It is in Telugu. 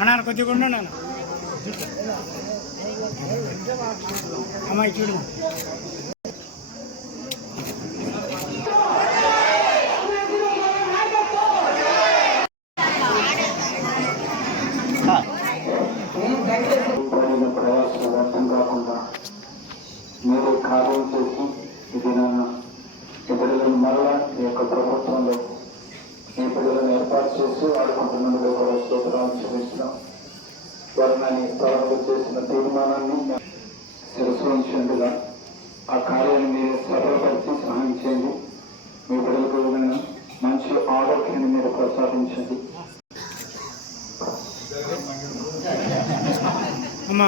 అన్నారు కొద్దిగా ఉన్నాను అమ్మాయి చూడు ప్రయాసం వ్యర్థం కాకుండా మీరు కార్యం చేసి ఇది నన్ను ఇతరులను మరలా ఈ యొక్క ప్రభుత్వంలో ఈ బిడ్డలను ఏర్పాటు చేసి ఆడుకుంటున్నందుకు కూడా స్తోత్రాలు చూపిస్తున్నాం. వారు నన్ను స్థలంలో చేసిన తీర్మానాన్ని శిరస్సు ఉంచేందుగా ఆ కార్యాన్ని మీరు సఫలపరిచి సహాయం చేయండి. మీ బిడ్డలకు మంచి ఆరోగ్యాన్ని మీరు ప్రసాదించండి. అమ్మా